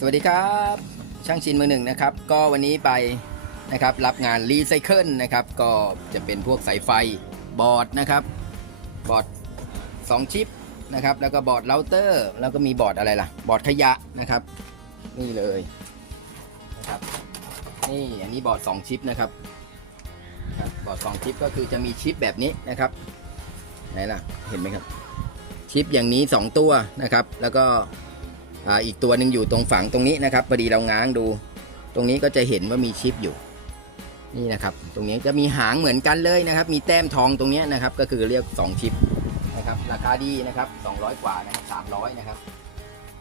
สวัสดีครับ ช่างชินมือหนึ่งนะครับ ก็วันนี้ไปนะครับรับงานรีไซเคิลนะครับ ก็จะเป็นพวกสายไฟบอร์ดนะครับ บอร์ด 2 ชิปนะครับ แล้วก็บอร์ดเราเตอร์ แล้วก็มีบอร์ดอะไรล่ะ บอร์ดขยะนะครับ นี่เลยนะครับนี่อันนี้บอร์ด 2 ชิปนะครับครับบอร์ด 2 ชิปก็คือจะมีชิปแบบนี้นะครับไหนล่ะเห็นไหมครับ ชิปอย่างนี้ 2 ตัวนะครับ แล้วก็ อ่าอีกตัวหนึ่งอยู่ตรงฝังตรงนี้นะครับพอดีเราง้างดู ตรงนี้ก็จะเห็นว่ามีชิปอยู่ นี่นะครับ ตรงนี้จะมีหางเหมือนกันเลยนะครับ มีแต้มทองตรงนี้นะครับ ก็คือเรียก 2 ชิปนะครับ ราคาดีนะครับ 200 กว่านะครับ300 นะครับ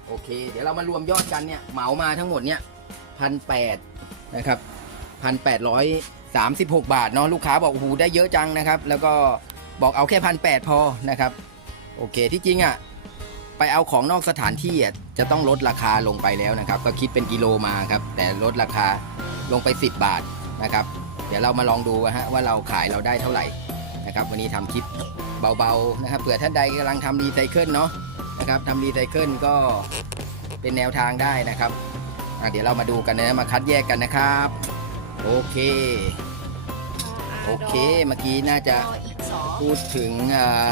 โอเค เดี๋ยวเรามารวมยอดกันเนี่ยเหมามาทั้งหมดเนี่ยพันแปดนะครับพันแปดร้อยสามสิบหกบาทเนาะลูกค้าบอกโอ้โหได้เยอะจังนะครับ แล้วก็บอกเอาแค่พันแปดพอนะครับ โอเคที่จริงอะไปเอาของนอกสถานที่อะ จะต้องลดราคาลงไปแล้วนะครับ ก็คิดเป็นกิโลมาครับ แต่ลดราคาลงไป 10 บาทนะครับ เดี๋ยวเรามาลองดูฮะว่าเราขายเราได้เท่าไหร่นะครับ วันนี้ทำคลิปเบาๆนะครับเผื่อท่านใดกำลังทำรีไซเคิลเนาะนะครับทำรีไซเคิลก็เป็นแนวทางได้นะครับเดี๋ยวเรามาดูกันนะมาคัดแยกกันนะครับ โอเค โอเค เมื่อกี้น่าจะพูดถึงเออ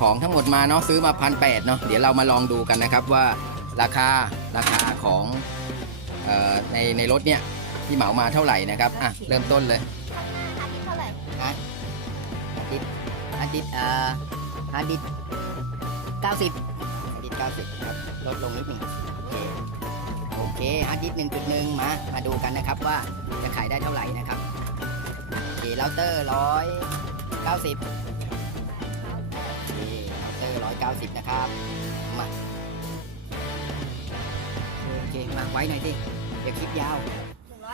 ของทั้งหมดมาเนาะซื้อมาพันแปดเนาะเดี๋ยวเรามาลองดูกันนะครับว่าราคาราคาของเออในในรถเนี่ยที่เหมามาเท่าไหร่นะครับอะเริ่มต้นเลยอันนี้เท่าไหร่อะดิดฮาร์ดดิสอ่าฮาร์ดดิสเก้าสิบฮาร์ดดิสเก้าสิบครับลดลงนิดหนึ่งโอเคโอเคฮาร์ดดิสหนึ่งจุดหนึ่งมามาดูกันนะครับว่าจะขายได้เท่าไหร่นะครับโอเคเราเตอร์ร้อยเก้าสิบ 190 นะครับ มาโอเคมาไว้หน่อยสิเดี๋ยวคลิปยาว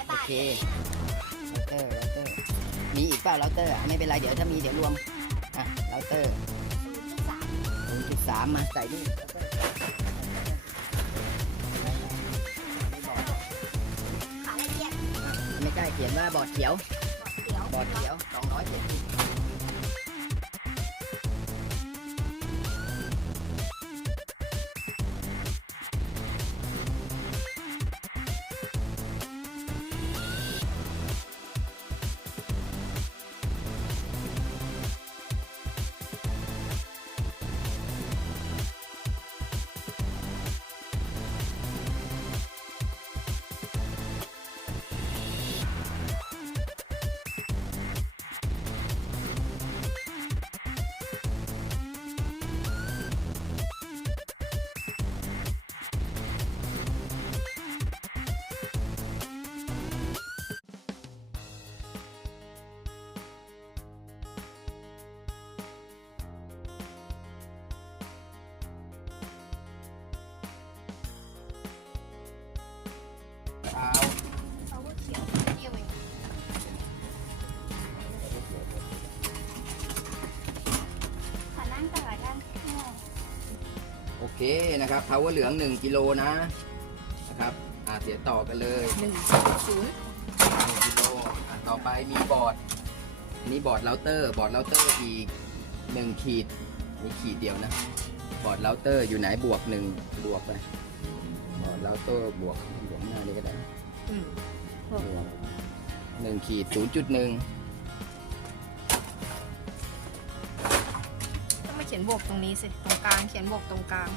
โอเคเราเตอร์เราเตอร์ มีอีกเปล่าเราเตอร์ไม่เป็นไร เดี๋ยวถ้ามีเดี๋ยวรวม อะเราเตอร์0.3มาใส่นี่าวละเอียดไม่ใช่เขียนว่าบอร์ดเขียว บอร์ดเขียว 200 เคนะครับ power เหลือง 1กิโลนะนะครับอ่าเสียต่อกันเลยหนึ่งศูนย์หนึ่งกิโลอะต่อไปมีบอร์ดอันนี้บอร์ดเราเตอร์บอร์ดเราเตอร์อีกหนึ่งขีดมีขีดเดียวนะ บอร์ดเราเตอร์อยู่ไหนบวกหนึ่งบวกไปบอร์ดเราเตอร์บวกบวกหน้านี้ก็ได้อืมบวกหนึ่งขีดศูนย์จุดหนึ่งต้องมาเขียนบวกตรงนี้สิตรง กลาง เขียนบวกตรงกลาง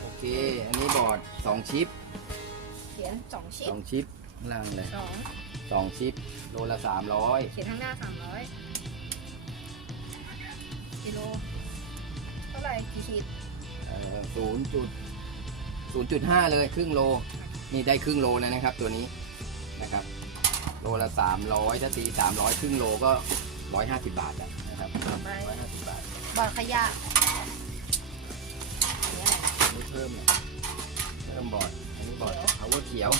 โอเค อันนี้บอร์ดสองชิปเขียนสองชิสปองชิปข้างล่างเลยสองสองชิปโลละสามร้อยเขียนข้างหน้าสามร้อยกิโล เท่าไหร่กี่ขีดศูนย์จุดศูนย์จุดห้าเลยครึ่งโล นี่ได้ครึ่งโลแล้วนะครับ ตัวนี้นะครับ โลละสามร้อยถ้าตีสามร้อยครึ่งโลก็ร้อยห้าสิบบาทแล้วนะครับต่อไปร้อยห้าสิบบาท บอร์ดขยะ ขียว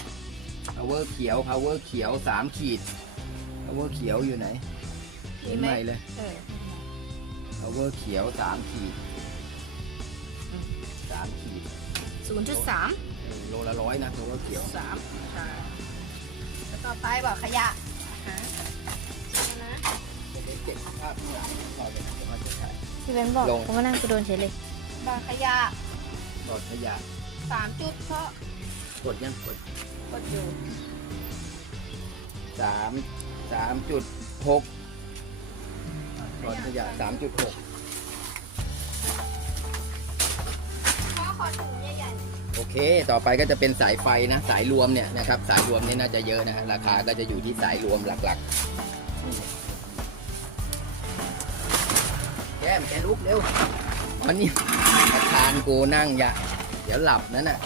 power เขียว power เขียวสามขีด power เขียวอยู่ไหนเห็นไหมเลย เออ power เขียวสามขีดสามขีดศูนย์จุดสามเออโลละร้อยนะ power เขียวสามใช่แล้วต่อไปบอร์ดขยะหานะเจ็ดภาพเนี่ยเราจะสามารถจะถ่ายพี่เบนบอกลงผมว่านั่งกูโดนเฉยเลยบอร์ดขยะบอร์ดขยะสามจุดเพราะ กดยังกดกดอยู่สามสามจุดหกหลอดขยะสามจุดหกพ่อขอถุงใหญ่โอเค ต่อไปก็จะเป็นสายไฟนะ สายรวมเนี่ยนะครับ สายรวมนี่น่าจะเยอะนะฮะราคาก็จะอยู่ที่สายรวมหลักๆ แก้มแกลุกเร็ววันนี้ประธานกูนั่งอย่าเดี๋ยวหลับนั่นน่ะ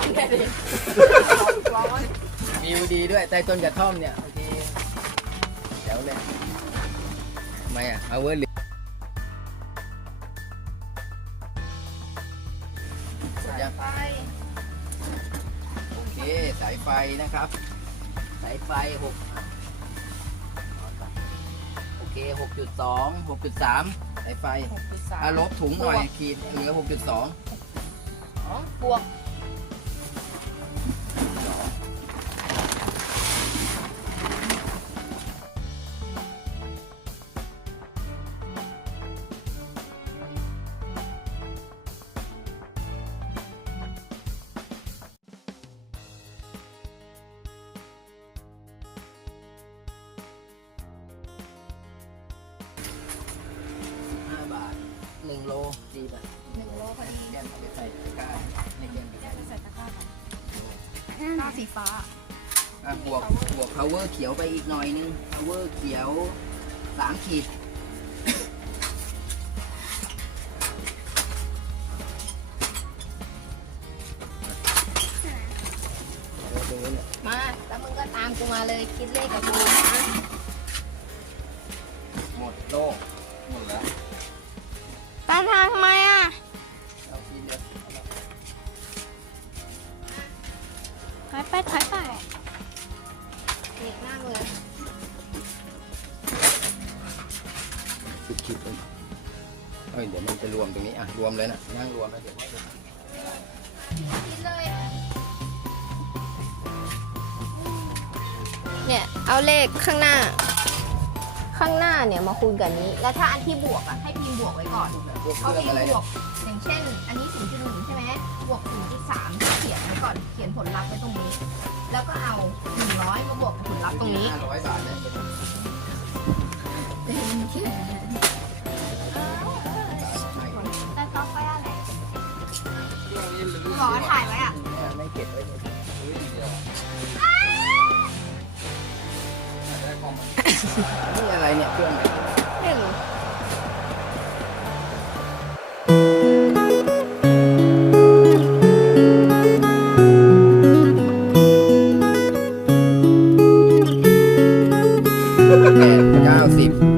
อนเลยดิร้อนวิวดีด้วยใต้ต้นกระท่อมเนี่ยโอเคเดี๋ยวเลยทำไมอะเอาเวอร์สายไฟโอเค สายไฟนะครับ สายไฟหกโอเคหกจุดสองหกจุดสามสายไฟหกจุดสามอะลบถุงหน่อยขีดเหลือหกจุดสองอ๋อบวก งโลดีป่ะหนึ่งโลพอดีแก้มเอาไปใส่ตะกร้าในเกมแยกไปใส่ตะกร้าก่อนตาสีฟ้า อะบวกบวก power เขียวไปอีกหน่อยนึง power เขียวสามขีดตรงนี้เนี่ยมา แล้วมึงก็ตามกูมาเลยคิดเลขกับกูนะหมดโลก กหน้ามือสิบขีดเองเอ้ยเดี๋ยวมันจะรวมตรงนี้อะรวมเลยนะนั่งรวมแล้วเดี๋ยวคิดเลย เนี่ยเอาเลขข้างหน้า ข้างหน้าเนี่ยมาคูณกับนี้ แล้วถ้าอันที่บวกอะให้พิมพ์บวกไว้ก่อนพวกเคเขารื่องพิมอะไรพ์บเนี่วยกอย่างเช่น อันนี้0.1ใช่ไหม บวก0.3เขียนไว้ก่อนเขียนผลลัพธ์ไว้ตรงนี้ แล้วก็เอา100มาบวกกับผลลัพธ์ตรงนี้ห้าร้อยบาทเนี่ยแต่ต้องไปอะไรขอถ่ายไว้อะไม่เก็บไว้เลยนี่อะไรเนี่ยเครื่องเนี่ sleep.